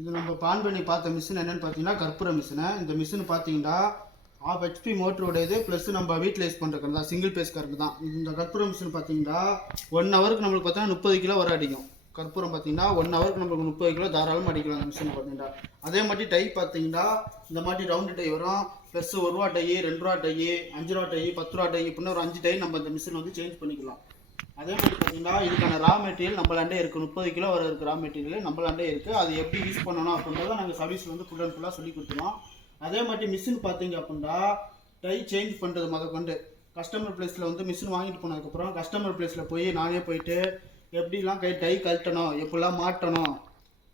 இது நம்ம ஆன் பண்ணி பார்த்த மிஷின் என்னென்னு பார்த்தீங்கன்னா கற்பூர மிஷினு. இந்த மிஷின் பார்த்தீங்கன்னா ஆஃப் ஹெச்பி மோட்டருடையது ப்ளஸ் நம்ம வீட்டில் யூஸ் பண்ணுறது தான், சிங்கிள் பேஸ் கரண்ட் தான். இந்த கற்பூர மிஷின் பார்த்தீங்கன்னா 1 ஹவருக்கு நம்மளுக்கு பார்த்தீங்கன்னா 30 கிலோ வர அடிக்கும். கற்பூரம் பார்த்தீங்கன்னா 1 ஹவருக்கு நம்மளுக்கு 30 கிலோ தாராளமாக அடிக்கலாம் அந்த மிஷின் பார்த்தீங்கன்னா. அதே மாதிரி டை பார்த்தீங்கன்னா இந்த மாதிரி ரவுண்டு டை வரும், ப்ளஸ் 1 ரூபா டை, 2 ரூபா டை, 5 ரூபா டை, 10 ரூபா டை, இப்படின்னு ஒரு 5 டை நம்ம இந்த மிஷின் வந்து சேஞ்ச் பண்ணிக்கலாம். அதே மாதிரி பார்த்தீங்கன்னா இதுக்கான ரா மெட்டீரியல் நம்மளாண்டே இருக்குது. 30 கிலோ வர இருக்கிற ரா மெட்டீரியல் நம்மளாண்டே இருக்குது. அது எப்படி யூஸ் பண்ணணும் அப்படின்றத நாங்கள் சர்வீஸில் வந்து ஃபுல் அண்ட் ஃபுல்லாக சொல்லி கொடுத்துருவோம். அதே மாதிரி மிஷின் பார்த்தீங்க அப்படின்னா டை சேஞ்ச் பண்ணுறது முதற்கொண்டு கஸ்டமர் பிளேஸில் வந்து மிஷின் வாங்கிட்டு போனதுக்கப்புறம் கஸ்டமர் பிளேஸில் போய் நானே போயிட்டு எப்படிலாம் டை கழட்டணும், எப்படிலாம் மாட்டணும்,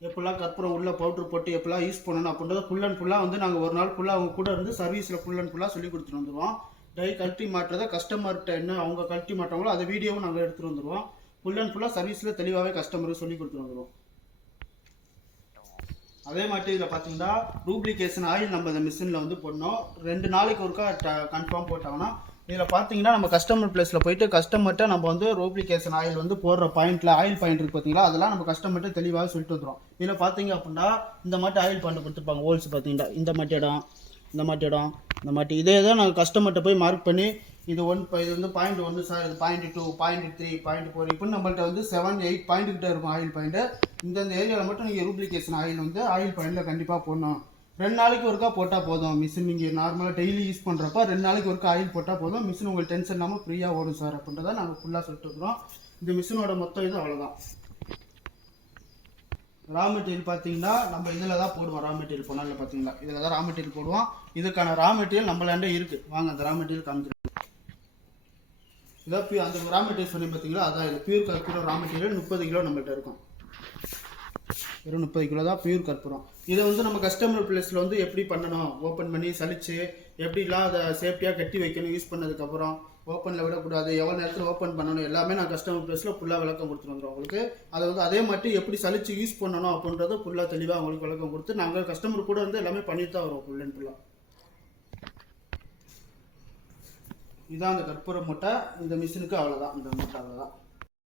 எப்படிலாம் கற்பூரம் உள்ள பவுட்ரு போட்டு எப்படிலாம் யூஸ் பண்ணணும் அப்படின்றத ஃபுல் அண்ட் ஃபுல்லாக வந்து நாங்கள் ஒரு நாள் ஃபுல்லாக அவங்க கூட இருந்து சர்வீஸில் ஃபுல் அண்ட் ஃபுல்லாக சொல்லி கொடுத்துட்டு வந்துடுவோம். டை கழட்டி மாட்டுறதை கஸ்டமர்கிட்ட என்ன அவங்க கழட்டி மாட்டாங்களோ அதை வீடியோவும் நாங்கள் எடுத்துகிட்டு வந்துடுவோம். ஃபுல் அண்ட் ஃபுல்லாக சர்வீஸில் தெளிவாகவே கஸ்டமருக்கு சொல்லி கொடுத்துட்டு வந்துடுவோம். அதே மாதிரி இதில் பார்த்தீங்கன்னா ரூப்ளிகேஷன் ஆயில் நம்ம இந்த மிஷினில் வந்து போடணும். 2 நாளைக்கு ஒருக்கா கன்ஃபார்ம் போட்டாங்கன்னா இதில் பார்த்தீங்கன்னா நம்ம கஸ்டமர் பிளேஸில் போயிட்டு கஸ்டமர்கிட்ட நம்ம வந்து ரூப்ளிகேஷன் ஆயில் வந்து போடுற பாயிண்டில் ஆயில் பாயிண்ட் இருக்குது பார்த்தீங்களா, அதெல்லாம் நம்ம கஸ்டமர்கிட்ட தெளிவாக சொல்லிட்டு வந்துடும். இதில் பார்த்தீங்க அப்படின்னா இந்த மாதிரி ஆயில் பாயிண்ட் கொடுத்துருப்பாங்க. ஹோல்ஸ் பார்த்தீங்கன்னா இந்த மாதிரி இடம், இந்த மாதிரி இடம், இந்த மாதிரி இதே தான் நாங்கள் கஸ்டமர்கிட்ட போய் மார்க் பண்ணி இது இது வந்து 0.1 சார், இது 0.2, 0.3, 0.4 இப்படின்னு நம்மள்ட்ட வந்து 7, 8 பாயிண்ட்டுக்கிட்ட இருக்கும் ஆயில் பாயிண்ட்டு. இந்த ஏரியாவில் மட்டும் நீங்கள் ரூப்ளிகேஷன் ஆயில் வந்து ஆயில் பாயிண்டில் கண்டிப்பாக போடணும். 2 நாளைக்கு ஒருக்கா போட்டால் போதும். மிஷின் நீங்கள் நார்மலாக டெய்லி யூஸ் பண்ணுறப்ப 2 நாளைக்கு ஒருக்கா ஆயில் போட்டால் போதும். மிஷின் உங்களுக்கு டென்ஷன் இல்லாமல் ஃப்ரீயாக ஓடும் சார் அப்படின்றத நாங்கள் ஃபுல்லாக சொல்லிட்டு இருக்கிறோம். இந்த மிஷினோட மொத்தம் இது அவ்வளோதான். ரா மெட்டீரியல் பார்த்தீங்கன்னா நம்ம இதில் தான் போடுவோம். ரா மெட்டீரியல் போனால பார்த்தீங்களா இதில் தான் ரா மெட்டீரியல் போடுவோம். இதுக்கான ரா மெட்டீரியல் நம்மளாண்டே இருக்குது. வாங்க அந்த ரா மெட்டீரியல் காமிச்சிருக்கோம். இதான் அந்த ரா மெட்டீரியல் சொல்லி பார்த்தீங்களா, அதான் இது பியூர் கற்பூரம் ரா மெட்டீரியல் 30 கிலோ நம்மள்ட்ட இருக்கும். வெறும் 30 கிலோ தான் பியூர் கற்பூரம். இதை வந்து நம்ம கஸ்டமர் பிளேஸில் வந்து எப்படி பண்ணணும், ஓப்பன் பண்ணி சலிச்சு எப்படிலாம் அதை சேஃப்டியாக கட்டி வைக்கணும், யூஸ் பண்ணதுக்கப்புறம் ஓப்பனில் விடக்கூடாது, எவ்வளோ நேரத்தில் ஓப்பன் பண்ணணும், எல்லாமே நான் கஸ்டமர் பிளேஸில் ஃபுல்லாக விளக்கம் கொடுத்துட்டு வந்துடும் உங்களுக்கு. அதை வந்து அதே மாதிரி எப்படி சலிச்சு யூஸ் பண்ணணும் அப்படின்றத ஃபுல்லாக தெளிவாக அவங்களுக்கு விளக்கம் கொடுத்து நாங்கள் கஸ்டமர் கூட வந்து எல்லாமே பண்ணிட்டு தான் வரோம் ஃபுல் அண்ட் ஃபுல்லாக. இதான் அந்த கற்பூர மூட்டை. இந்த மிஷினுக்கு அவ்வளோதான். இந்த மூட்டை அவ்வளோதான்.